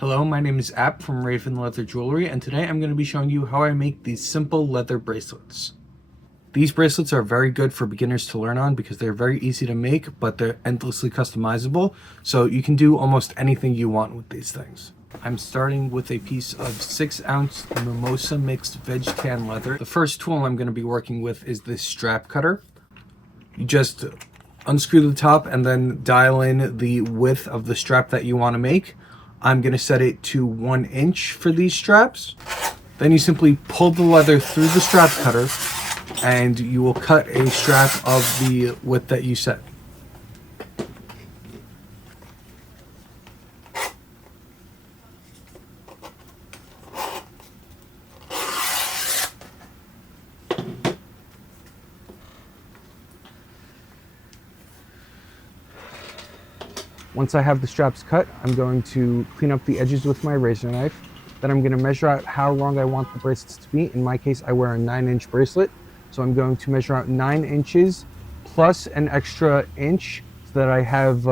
Hello, my name is App from Raven Leather Jewelry, and today I'm going to be showing you how I make these simple leather bracelets. These bracelets are very good for beginners to learn on because they're very easy to make, but they're endlessly customizable, so you can do almost anything you want with these things. I'm starting with a piece of 6-ounce Mimosa mixed veg tan leather. The first tool I'm going to be working with is this strap cutter. You just unscrew the top and then dial in the width of the strap that you want to make. I'm going to set it to 1 inch for these straps. Then you simply pull the leather through the strap cutter and you will cut a strap of the width that you set. Once I have the straps cut, I'm going to clean up the edges with my razor knife. Then I'm going to measure out how long I want the bracelets to be. In my case, I wear a 9-inch bracelet. So I'm going to measure out 9 inches plus an extra inch so that I have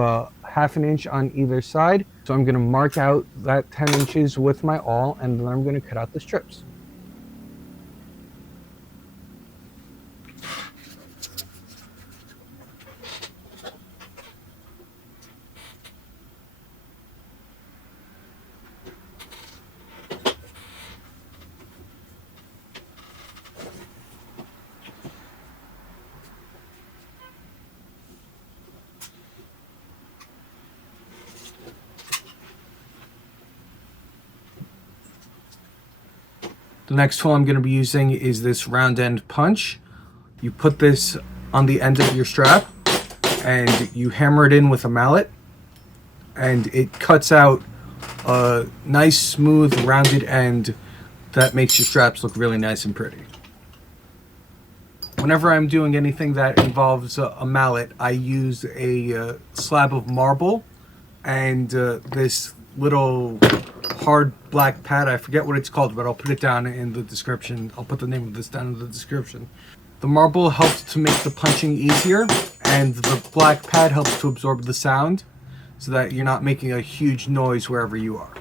half an inch on either side. So I'm going to mark out that 10 inches with my awl, and then I'm going to cut out the strips. The next tool I'm going to be using is this round end punch. You put this on the end of your strap and you hammer it in with a mallet, and it cuts out a nice smooth rounded end that makes your straps look really nice and pretty. Whenever I'm doing anything that involves a mallet, I use a slab of marble and this little hard black pad. I forget what it's called, but I'll put it down in the description. I'll put the name of this down in the description. The marble helps to make the punching easier, and the black pad helps to absorb the sound so that you're not making a huge noise wherever you are.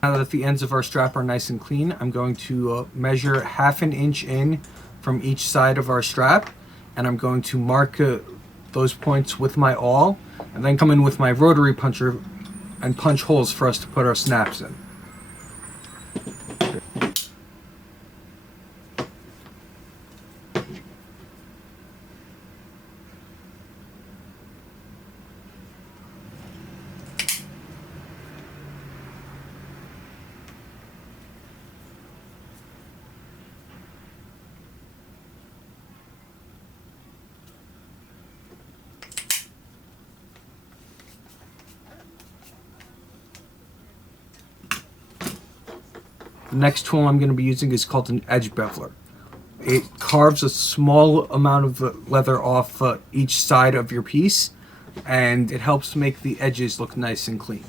Now that the ends of our strap are nice and clean, I'm going to measure half an inch in from each side of our strap, and I'm going to mark those points with my awl, and then come in with my rotary puncher and punch holes for us to put our snaps in. The next tool I'm going to be using is called an edge beveler. It carves a small amount of leather off each side of your piece, and it helps make the edges look nice and clean.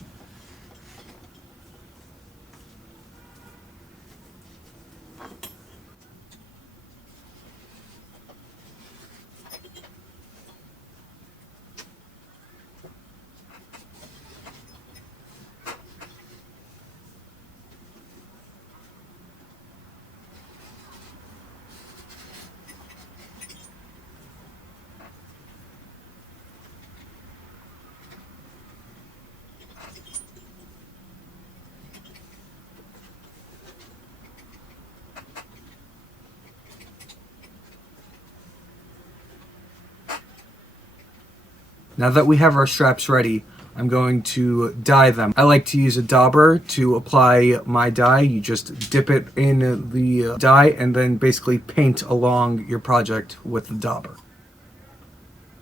Now that we have our straps ready, I'm going to dye them. I like to use a dauber to apply my dye. You just dip it in the dye and then basically paint along your project with the dauber.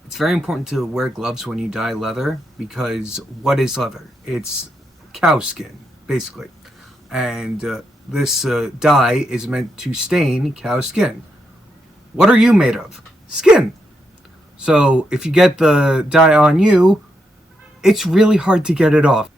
It's very important to wear gloves when you dye leather, because what is leather? It's cow skin, basically. And this dye is meant to stain cow skin. What are you made of? Skin. So if you get the dye on you, it's really hard to get it off.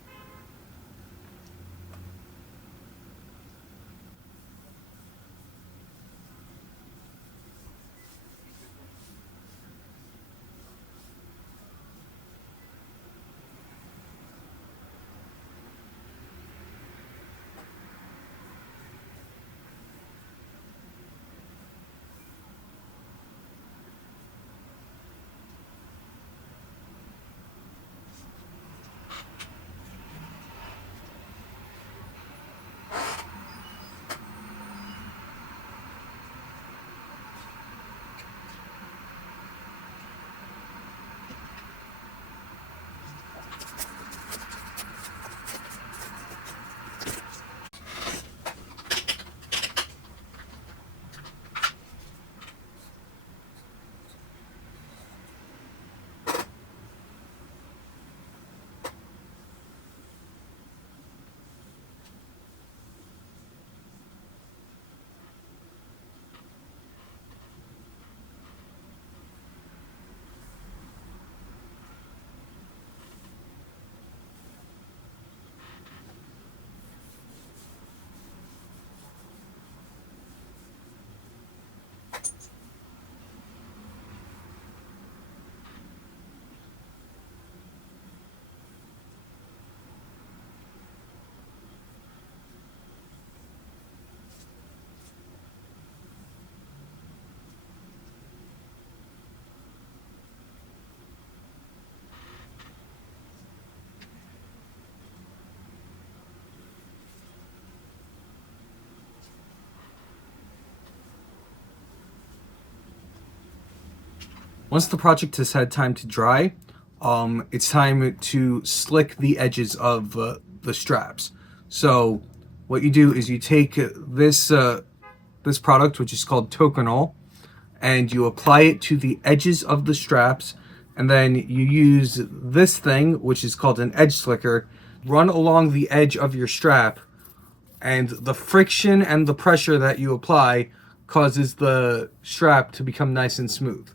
Once the project has had time to dry, it's time to slick the edges of the straps. So what you do is you take this product, which is called Toconol, and you apply it to the edges of the straps, and then you use this thing, which is called an edge slicker, run along the edge of your strap, and the friction and the pressure that you apply causes the strap to become nice and smooth.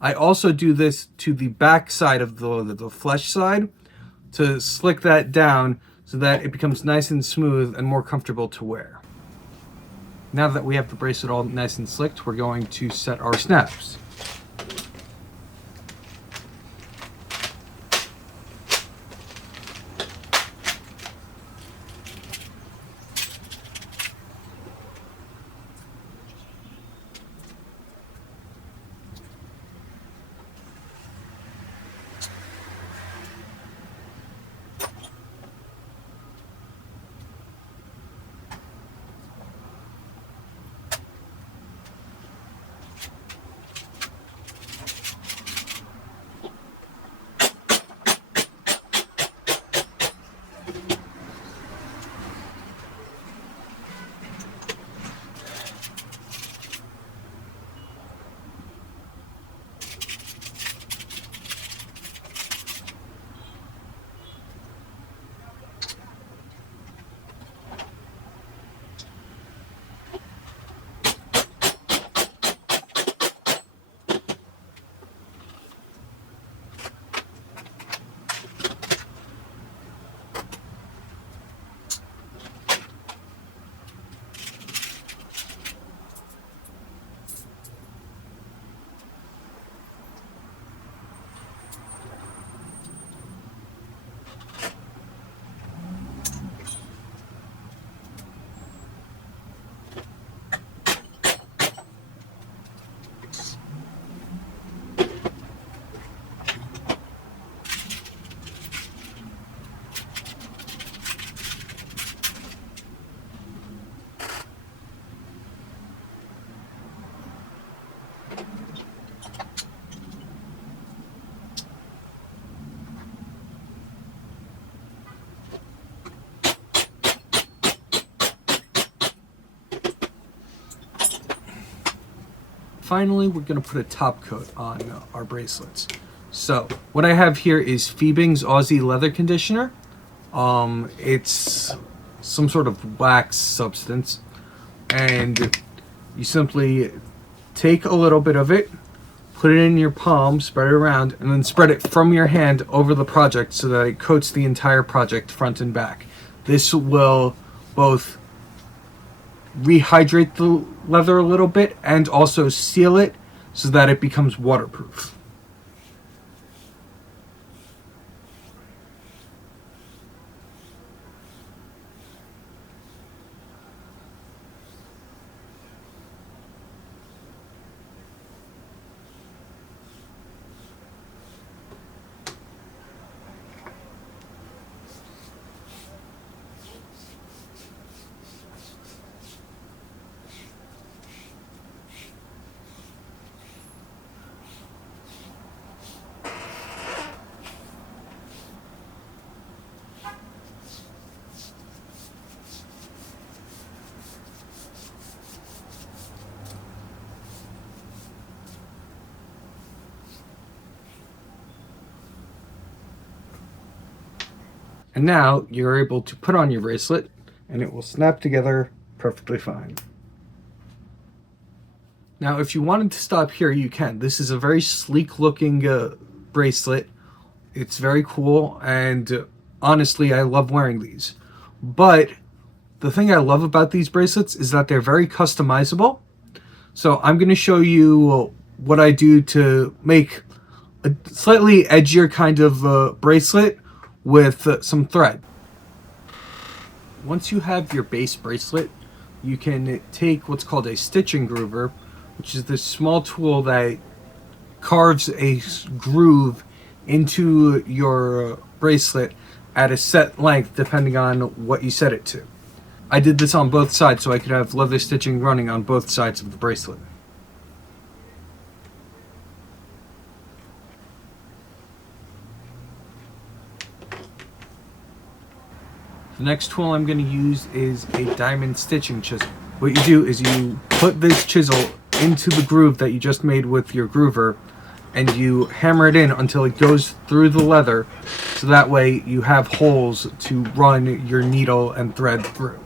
I also do this to the back side of the flesh side to slick that down so that it becomes nice and smooth and more comfortable to wear. Now that we have the bracelet all nice and slicked, we're going to set our snaps. Finally, we're going to put a top coat on our bracelets. So what I have here is Phoebing's Aussie Leather Conditioner. It's some sort of wax substance, and you simply take a little bit of it, put it in your palm, spread it around, and then spread it from your hand over the project so that it coats the entire project front and back. This will both rehydrate the leather a little bit and also seal it so that it becomes waterproof. And now you're able to put on your bracelet and it will snap together perfectly fine. Now, if you wanted to stop here, you can. This is a very sleek looking bracelet. It's very cool, and honestly, I love wearing these. But the thing I love about these bracelets is that they're very customizable. So I'm going to show you what I do to make a slightly edgier kind of bracelet with some thread. Once you have your base bracelet, you can take what's called a stitching groover, which is this small tool that carves a groove into your bracelet at a set length depending on what you set it to. I did this on both sides so I could have leather stitching running on both sides of the bracelet. The next tool I'm going to use is a diamond stitching chisel. What you do is you put this chisel into the groove that you just made with your groover, and you hammer it in until it goes through the leather, so that way you have holes to run your needle and thread through.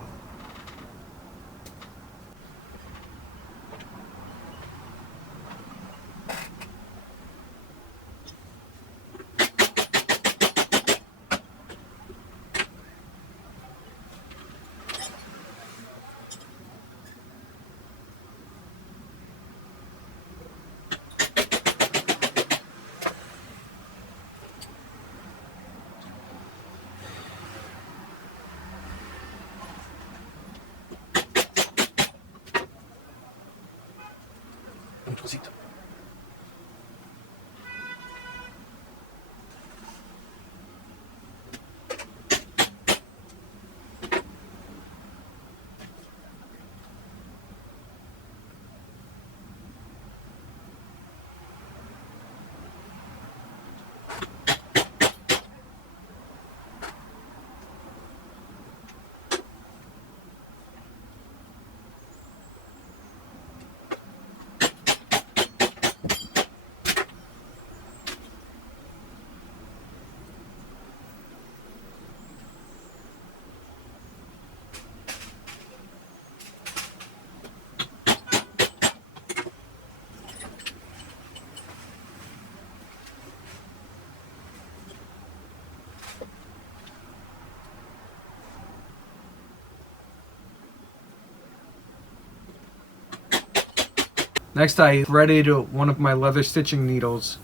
Next, I threaded one of my leather stitching needles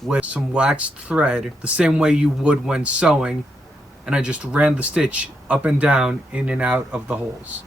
with some waxed thread, the same way you would when sewing, and I just ran the stitch up and down, in and out of the holes.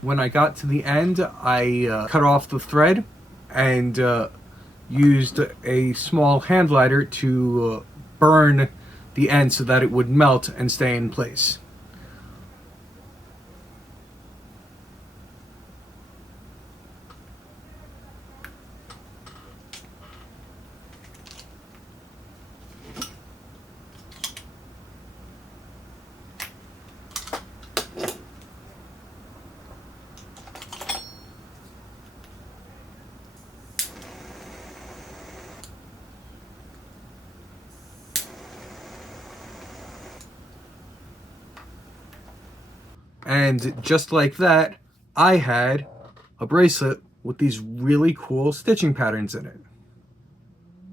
When I got to the end, I cut off the thread and used a small hand lighter to burn the end so that it would melt and stay in place. And just like that, I had a bracelet with these really cool stitching patterns in it.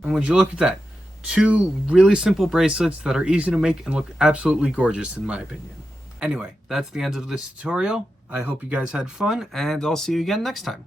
And would you look at that? Two really simple bracelets that are easy to make and look absolutely gorgeous in my opinion. Anyway, that's the end of this tutorial. I hope you guys had fun, and I'll see you again next time.